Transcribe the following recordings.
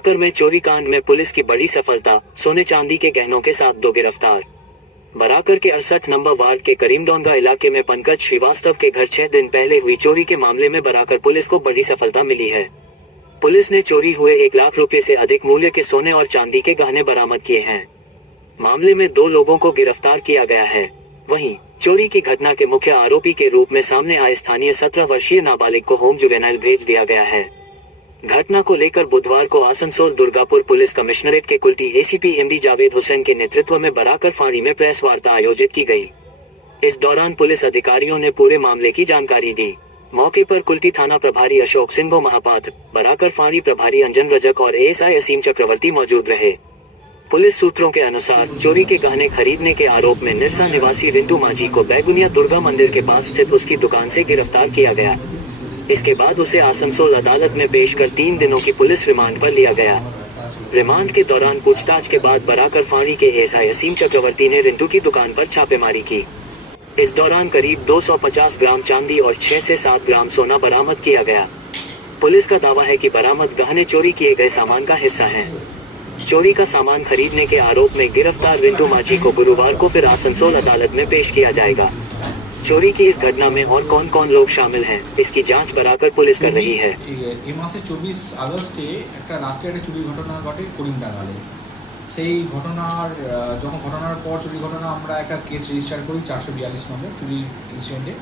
बराकर में चोरी कांड में पुलिस की बड़ी सफलता, सोने चांदी के गहनों के साथ 2 गिरफ्तार। बराकर के 68 नंबर वार्ड के करीमडोंगा इलाके में पंकज श्रीवास्तव के घर 6 दिन पहले हुई चोरी के मामले में बराकर पुलिस को बड़ी सफलता मिली है। पुलिस ने चोरी हुए 1 लाख रुपए से अधिक मूल्य के सोने और चांदी के गहने बरामद किए हैं। मामले में 2 लोगों को गिरफ्तार किया गया है। वहीं चोरी की घटना के मुख्य आरोपी के रूप में सामने आए स्थानीय 17 वर्षीय नाबालिग को होम जुवेनाइल भेज दिया गया है। घटना को लेकर बुधवार को आसनसोल दुर्गापुर पुलिस कमिश्नरेट के कुल्टी एसीपी एमडी जावेद हुसैन के नेतृत्व में बराकर फाड़ी में प्रेस वार्ता आयोजित की गई। इस दौरान पुलिस अधिकारियों ने पूरे मामले की जानकारी दी। मौके पर कुल्टी थाना प्रभारी अशोक सिंह महापात्र, बराकर फाड़ी प्रभारी अंजन रजक और एएसआई असीम चक्रवर्ती मौजूद रहे। पुलिस सूत्रों के अनुसार चोरी के गहने खरीदने के आरोप में निरसा निवासी रिंटू माझी को बैगुनिया दुर्गा मंदिर के पास स्थित उसकी दुकान से गिरफ्तार किया गया। इसके बाद उसे आसनसोल अदालत में पेश कर 3 दिनों की पुलिस रिमांड पर लिया गया। रिमांड के दौरान पूछताछ के बाद बराकर फाड़ी के एएसआई असीम चक्रवर्ती ने रिंटू की दुकान पर छापेमारी की। इस दौरान करीब 250 ग्राम चांदी और 6 से 7 ग्राम सोना बरामद किया गया। पुलिस का दावा है कि बरामद गहने चोरी किए गए सामान का हिस्सा हैं। चोरी का सामान खरीदने के आरोप में गिरफ्तार रिंटू माझी को गुरुवार को फिर आसनसोल अदालत में पेश किया जाएगा। चोरी की इस घटना में और कौन कौन लोग शामिल हैं, इसकी जांच बराकर पुलिस कर रही है। এই মাসে 24 আগস্টে একটা রাতে একটা চুরি ঘটনা ঘটে করিমডাঙ্গালে। সেই ঘটনার ঘটনার পর চুরি ঘটনা আমরা একটা কেস রেজিস্টার করি 442 নম্বর চুরি ইনসিডেন্টে,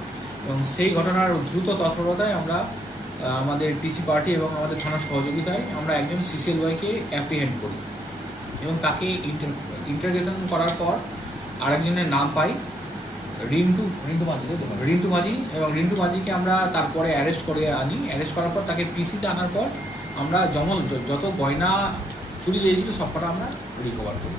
এবং সেই ঘটনার দ্রুত তৎপরতায় আমরা আমাদের পিসি পার্টি এবং আমাদের থানার সহযোগিতায় আমরা একজন সিসিএলওয়াইকে অ্যাপ্রিহেন্ড করি এবং তাকে ইন্টারোগেশন করার পর আরেকজনের নাম পাই রিন্টু মাঝি, এবং রিন্টু মাঝিকে আমরা তারপরে অ্যারেস্ট করে আনি। অ্যারেস্ট করার পর তাকে পিসিতে আনার পর আমরা যত গয়না চুরি গিয়েছিল সবকটা আমরা রিকভার করি।